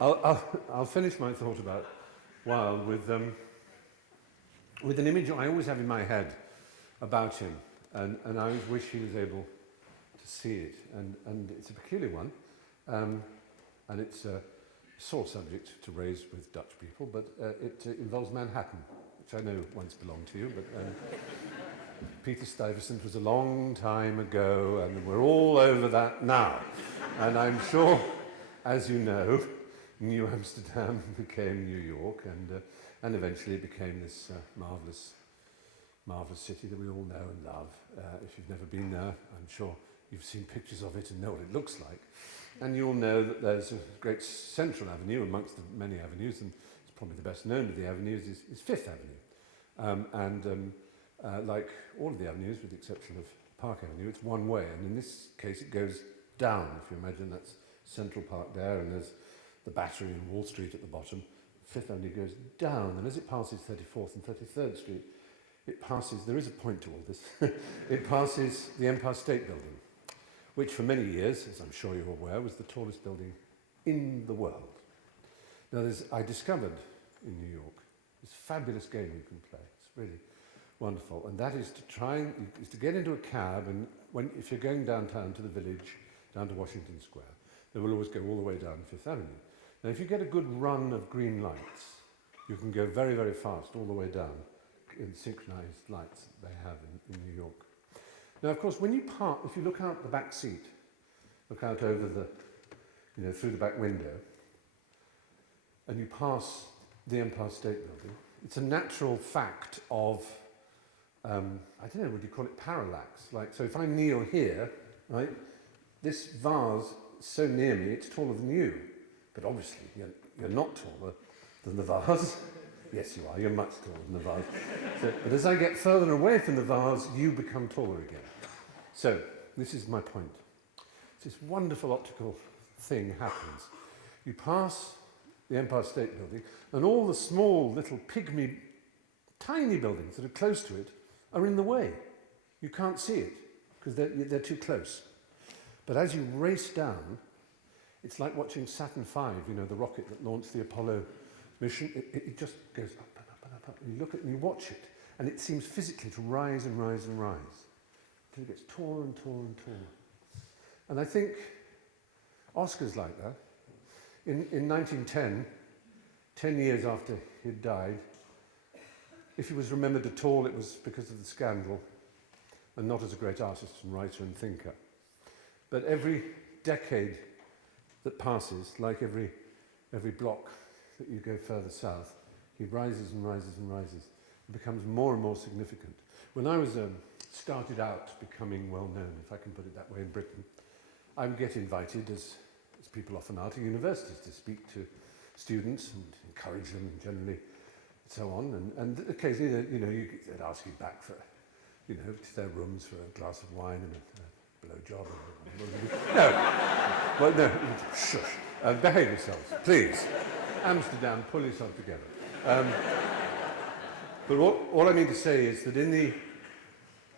I'll finish my thought about Wilde with an image I always have in my head about him, and I always wish he was able to see it, and it's a peculiar one, and it's a sore subject to raise with Dutch people, but it involves Manhattan, which I know once belonged to you, but Peter Stuyvesant was a long time ago, and we're all over that now. And I'm sure, as you know, New Amsterdam became New York, and eventually it became this marvellous city that we all know and love. If you've never been there, I'm sure you've seen pictures of it and know what it looks like. And you'll know that there's a great central avenue amongst the many avenues, and it's probably the best known of the avenues is Fifth Avenue. Like all of the avenues, with the exception of Park Avenue, it's one way, and in this case it goes down. If you imagine that's Central Park there, and there's the Battery and Wall Street at the bottom, Fifth Avenue goes down, and as it passes 34th and 33rd Street, it passes, there is a point to all this, it passes the Empire State Building, which for many years, as I'm sure you're aware, was the tallest building in the world. Now, I discovered in New York this fabulous game you can play. It's really wonderful, and that is to get into a cab, and if you're going downtown to the Village, down to Washington Square, they will always go all the way down Fifth Avenue. Now, if you get a good run of green lights, you can go very, very fast all the way down in synchronized lights they have in New York. Now, of course, when you park, if you look out the back seat, look out over through the back window, and you pass the Empire State Building, it's a natural fact of I don't know, would you call it parallax? Like, so if I kneel here, right, this vase is so near me, it's taller than you. But obviously, you're not taller than the vase. Yes, you are, you're much taller than the vase. But as I get further away from the vase, you become taller again. So, this is my point. This wonderful optical thing happens. You pass the Empire State Building, and all the small, little pygmy, tiny buildings that are close to it are in the way. You can't see it because they're too close. But as you race down, it's like watching Saturn V, the rocket that launched the Apollo mission. It just goes up and up and up, up. And you look at it and you watch it, and it seems physically to rise and rise and rise until it gets taller and taller and taller. And I think Oscar's like that. In 1910, 10 years after he'd died, if he was remembered at all, it was because of the scandal and not as a great artist and writer and thinker. But every decade that passes, like every block that you go further south, he rises and rises and rises and becomes more and more significant. When I was started out becoming well known, if I can put it that way, in Britain, I would get invited, as people often are, to universities to speak to students and encourage them and generally so on, and occasionally, they'd ask you back for, to their rooms for a glass of wine and a blowjob. No, shush. Behave yourselves, please. Amsterdam, pull yourself together. But all I mean to say is that in the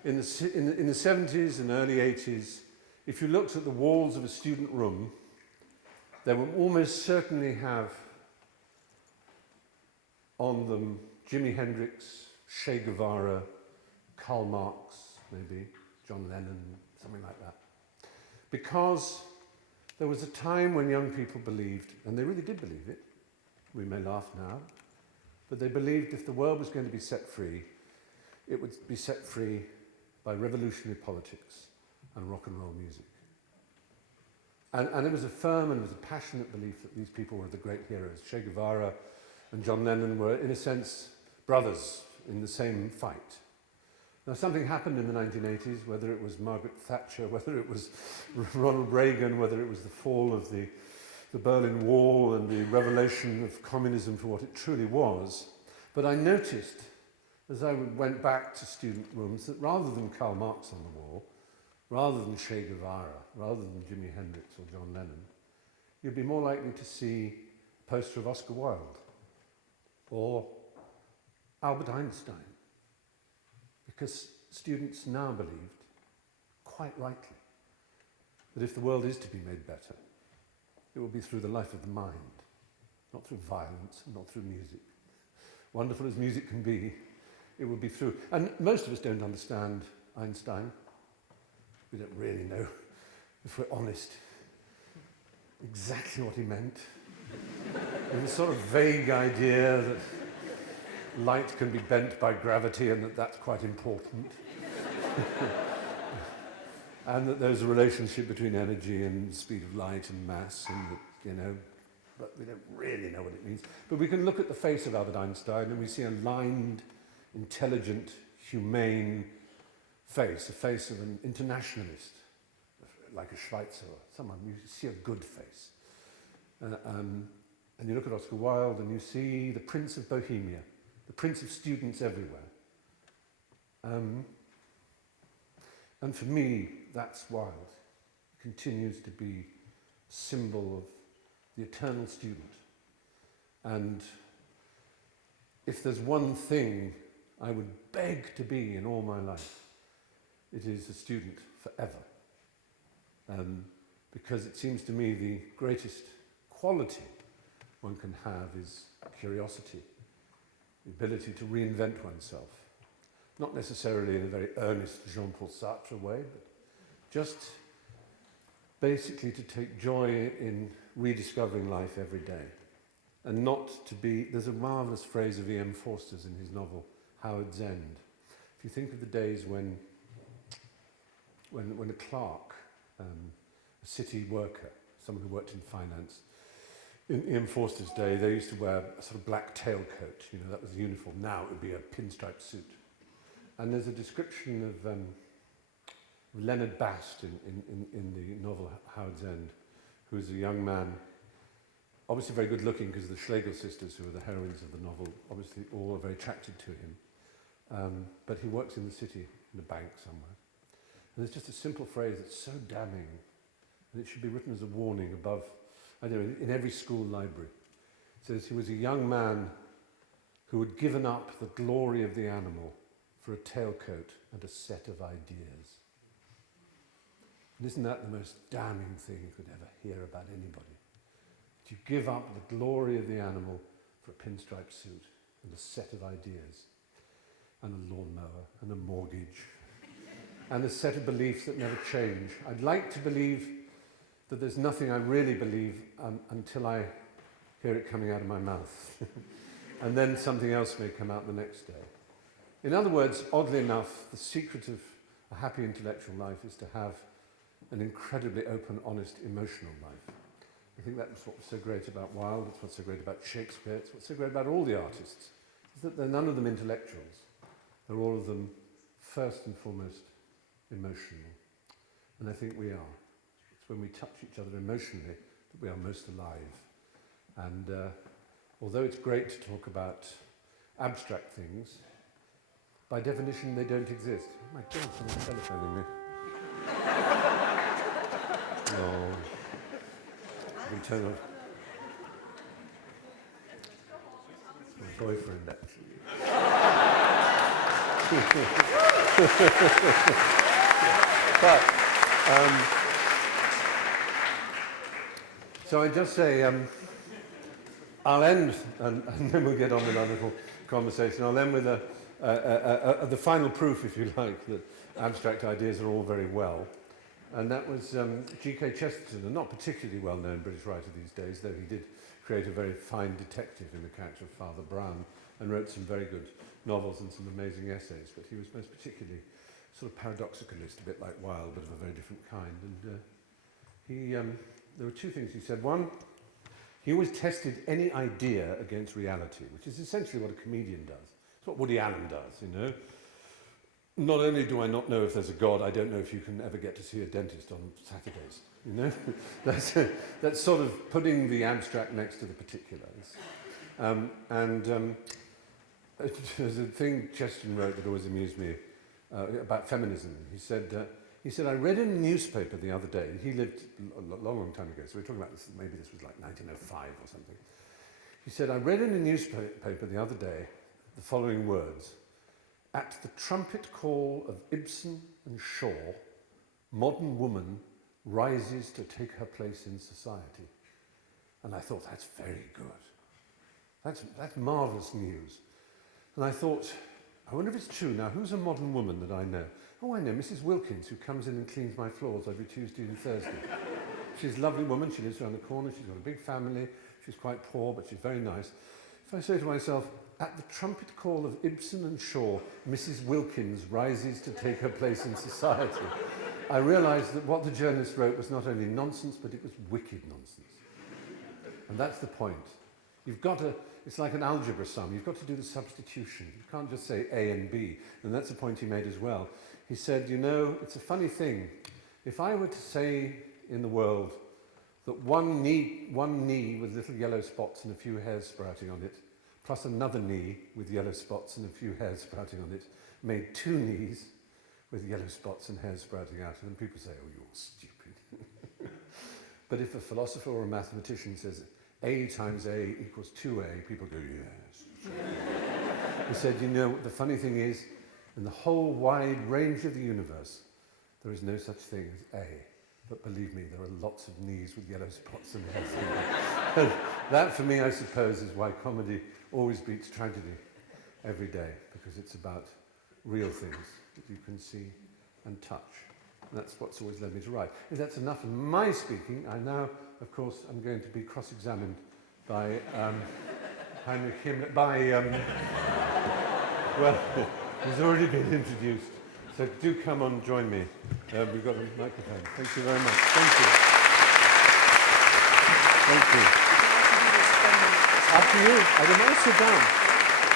70s and early 80s, if you looked at the walls of a student room, they would almost certainly have on them Jimi Hendrix, Che Guevara, Karl Marx, maybe, John Lennon, something like that. Because there was a time when young people believed, and they really did believe it, we may laugh now, but they believed if the world was going to be set free, it would be set free by revolutionary politics and rock and roll music. And it was a firm and it was a passionate belief that these people were the great heroes. Che Guevara and John Lennon were, in a sense, brothers in the same fight. Now, something happened in the 1980s, whether it was Margaret Thatcher, whether it was Ronald Reagan, whether it was the fall of the Berlin Wall and the revelation of communism for what it truly was. But I noticed, as I went back to student rooms, that rather than Karl Marx on the wall, rather than Che Guevara, rather than Jimi Hendrix or John Lennon, you'd be more likely to see a poster of Oscar Wilde or Albert Einstein, because students now believed, quite rightly, that if the world is to be made better, it will be through the life of the mind. not through violence, not through music. Wonderful as music can be, it will be through. And most of us don't understand Einstein. We don't really know, if we're honest, exactly what he meant. There's a sort of vague idea that light can be bent by gravity and that that's quite important. And that there's a relationship between energy and speed of light and mass, and that, but we don't really know what it means. But we can look at the face of Albert Einstein and we see a lined, intelligent, humane face, a face of an internationalist, like a Schweitzer, or someone, you see a good face. And you look at Oscar Wilde and you see the Prince of Bohemia, the Prince of students everywhere. And for me, that's Wilde. It continues to be a symbol of the eternal student. And if there's one thing I would beg to be in all my life, it is a student forever. Because it seems to me the greatest quality one can have is curiosity, the ability to reinvent oneself. Not necessarily in a very earnest Jean-Paul Sartre way, but just basically to take joy in rediscovering life every day. And not to be, there's a marvellous phrase of E.M. Forster's in his novel, Howard's End. If you think of the days when a clerk, a city worker, someone who worked in finance, in Ian Forster's day, they used to wear a sort of black tailcoat, that was the uniform. Now it would be a pinstripe suit. And there's a description of Leonard Bast in the novel Howard's End, who is a young man, obviously very good looking because the Schlegel sisters, who are the heroines of the novel, obviously all are very attracted to him. But he works in the city, in a bank somewhere. And there's just a simple phrase that's so damning, and it should be written as a warning above, I don't know, in every school library. It says he was a young man who had given up the glory of the animal for a tailcoat and a set of ideas. And isn't that the most damning thing you could ever hear about anybody? That you give up the glory of the animal for a pinstripe suit and a set of ideas and a lawnmower and a mortgage and a set of beliefs that never change. I'd like to believe that there's nothing I really believe until I hear it coming out of my mouth. And then something else may come out the next day. In other words, oddly enough, the secret of a happy intellectual life is to have an incredibly open, honest, emotional life. I think that's what's so great about Wilde, it's what's so great about Shakespeare, it's what's so great about all the artists, is that they're none of them intellectuals. They're all of them, first and foremost, emotional. And I think we are. It's when we touch each other emotionally that we are most alive. And although it's great to talk about abstract things, by definition they don't exist. Oh my God, someone's telephoning me. Oh, we turn off. My boyfriend, actually. But, so I just say, I'll end, and then we'll get on with our little conversation. I'll end with the final proof, if you like, that abstract ideas are all very well. And that was G.K. Chesterton, a not particularly well-known British writer these days, though he did create a very fine detective in the character of Father Brown and wrote some very good novels and some amazing essays, but he was most particularly sort of paradoxicalist, a bit like Wilde, but of a very different kind. And there were two things he said. One, he always tested any idea against reality, which is essentially what a comedian does. It's what Woody Allen does, Not only do I not know if there's a God, I don't know if you can ever get to see a dentist on Saturdays, That's sort of putting the abstract next to the particulars. There's a thing Chesterton wrote that always amused me about feminism. He said, I read in a newspaper the other day, he lived a long time ago, so we're talking about this, maybe this was like 1905 or something. He said, I read in a newspaper the other day the following words: at the trumpet call of Ibsen and Shaw, modern woman rises to take her place in society. And I thought, that's very good. That's marvellous news. And I thought, I wonder if it's true. Now, who's a modern woman that I know? Oh, I know, Mrs. Wilkins, who comes in and cleans my floors every Tuesday and Thursday. She's a lovely woman. She lives around the corner. She's got a big family. She's quite poor, but she's very nice. If I say to myself, at the trumpet call of Ibsen and Shaw, Mrs. Wilkins rises to take her place in society, I realised that what the journalist wrote was not only nonsense, but it was wicked nonsense. And that's the point. You've got to, it's like an algebra sum. You've got to do the substitution. You can't just say A and B. And that's a point he made as well. He said, you know, it's a funny thing. If I were to say in the world that one knee with little yellow spots and a few hairs sprouting on it, plus another knee with yellow spots and a few hairs sprouting on it, made two knees with yellow spots and hairs sprouting out of them, people say, oh, you're stupid. But if a philosopher or a mathematician says A times A equals 2A, people go, yes. He said, you know, the funny thing is, in the whole wide range of the universe, there is no such thing as A. But believe me, there are lots of knees with yellow spots and hairs. And that, for me, I suppose, is why comedy always beats tragedy every day, because it's about real things that you can see and touch. And that's what's always led me to write. If that's enough of my speaking, I now, of course, am going to be cross-examined by Heinrich Himmler, well, he's already been introduced. So do come on, join me. We've got a microphone. Thank you very much. Thank you. Thank you. After you. I don't want to sit down.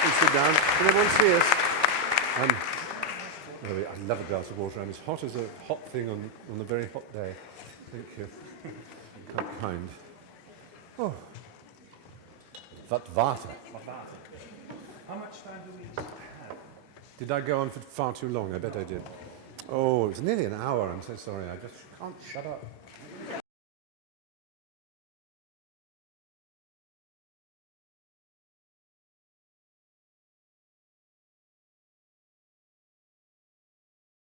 You sit down. Can everyone see us? I love a glass of water. I'm as hot as a hot thing on a very hot day. Thank you. Quite kind. Oh. Wat water. How much time do we have? Did I go on for far too long? I bet I did. Oh, it was nearly an hour. I'm so sorry. I just can't shut up.